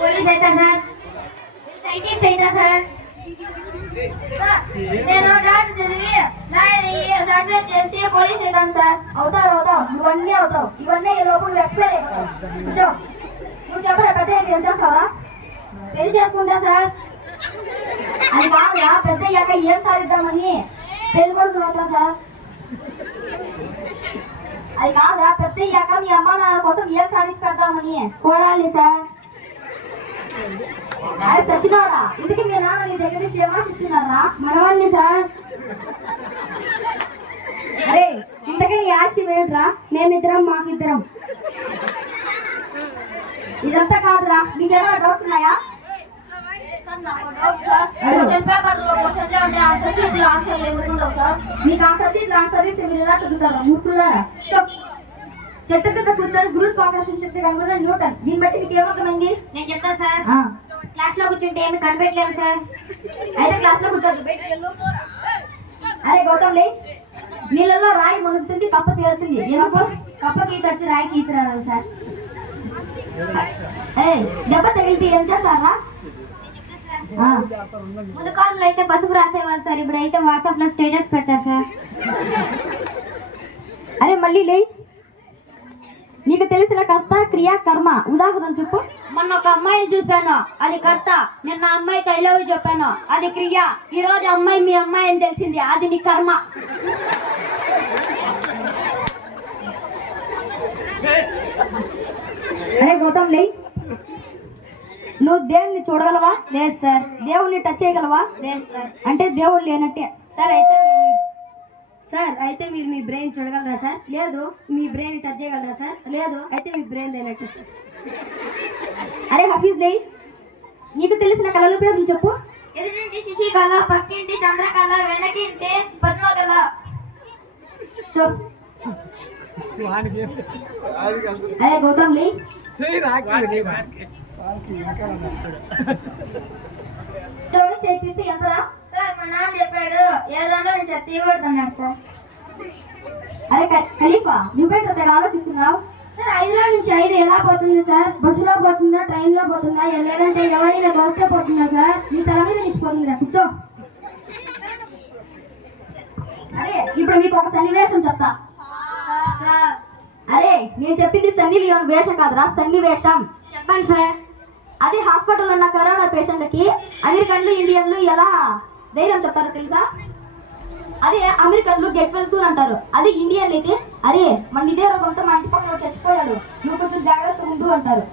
Police అవుతా sir, scientist అవుతా sir. నేను డాక్టర్ చదివి లాయర్ అయ్యి సాఫ్ట్వేర్ చేసి పోలీస్ అవుతాను సార్. అవుతావు ఇవన్నీ అవుతావు. ఇవన్నీ ఈ లోపల ఎక్స్పైర్ అయిపోతావు. కూర్చో. నువ్వు చెప్పరా పెద్ద ఏం చేస్తావా? పెళ్లి చేసుకుంటా సార్. అది కాదురా, పెద్ద అయ్యాక ఏం సాధిద్దామని పెళ్లి కొడుకుని అవుతా సార్. అది కాదురా, పెద్ద అయ్యాక మీ అమ్మ నాన్న కోసం ఏం సాధించి పెడతామని కోడాలి సార్. అరే సచ్చినోడా, ఇందుకే మీ నాన్న నీ దగ్గర నుంచి ఏమాశిస్తున్నారా? మనవాళ్ళని సార్. అరే ఇంతకీ నీ ఆశ ఏంట్రా? మేమిద్దరం మాకిద్దరం. ఇదంతా కాదురా, మీకేమైనా డౌట్స్ ఉన్నాయా? మీకు ఆన్సర్ షీట్ ఆన్సర్ మీరు ఎలా చదువుతారా? ముక్కులారా చెట్టు కింద కూర్చొని గురుత్వాకర్షణ శక్తి కనుగొన్న న్యూటన్. దీన్ని బట్టి మీకు ఏమర్థమైంది? నేను చెప్తాను సార్. క్లాస్ లో కూర్చుంటే ఏమి కనిపెట్టలేము సార్. అయితే క్లాస్ లో కూర్చోద్దు, బయట వెళ్ళు. అరే గౌతమ్ లే, నీళ్ళలో రాయి మునుగుతుంది, కప్ప తేలుతుంది. ఎందుకు? కప్పకి ఈత వచ్చి రాయికి ఈత రాదు సార్. దెబ్బ తగిలితే ఏం చేస్తారా? ముందు కాలంలో అయితే పసుపు రాసేవారు సార్, ఇప్పుడు అయితే వాట్సాప్ లో స్టేటస్ పెట్టారు సార్. అరే మళ్ళీ లే, నీకు తెలిసిన కర్త క్రియ కర్మ ఉదాహరణ చెప్పు. మొన్న ఒక అమ్మాయిని చూశాను, అది కర్త. నిన్న అమ్మాయికి ఐ లవ్ యూ చెప్పాను, అది క్రియ. ఈ రోజు అమ్మాయి మీ అమ్మాయి అని తెలిసింది, అది నీ కర్మ. అరే గౌతమ్ లే, నువ్వు దేవుణ్ణి చూడగలవా? లేదు సార్. దేవుణ్ణి టచ్ చేయగలవా? లేదు సార్. అంటే దేవుడు లేనట్టే సార్. అయితే మీరు మీ బ్రెయిన్ చూడగలరా సార్? లేదు. మీ బ్రెయిన్ టచ్ చేయగలరా సార్? లేదు. అయితే మీ బ్రెయిన్ లేనట్టే సార్. అరే హఫీజ్ లే, నీకు తెలిసిన కళల పేర్లు చెప్పు. ఎదురింటి శశికళ, పక్కింటి చంద్రకళ, వెనకింటి పద్మకళ. అరే గౌతమ్ లే, చేపిస్తే ఎంతరా సార్? మా నాన్న చెప్పాడు, ఏదో నేను చెత్త తీయకూడదన్నాడు సార్. అరే ఖలీఫా, నువ్వేంటో ఆలోచిస్తున్నావు సార్? 5 నుంచి 5 ఎలా పోతుంది సార్? బస్సులో పోతుందా, ట్రైన్ లో పోతుందా, లేదంటే ఎవరైనా బస్సులో పోతుందా సార్? నీ తల మీద నిలిచిపోతుందిరా, కూర్చో. అరే ఇప్పుడు మీకు ఒక సన్నివేశం చెప్తా. అరే నేను చెప్పింది సన్నీ లియోన్ వేషం కాదురా, సన్నివేశం. చెప్పండి సార్. అది హాస్పిటల్ ఉన్న కరోనా పేషెంట్లకి అమెరికన్లు ఇండియన్లు ఎలా ధైర్యం చెప్తారో తెలుసా? అదే అమెరికన్లు గెట్ వెల్ సూన్ అంటారు, అది ఇండియన్లు అయితే అరే మన ఇదే రోగంతో మా ఇంటి పక్కన చచ్చిపోయాడు, నువ్వు కొంచెం జాగ్రత్తగా ఉండు అంటారు.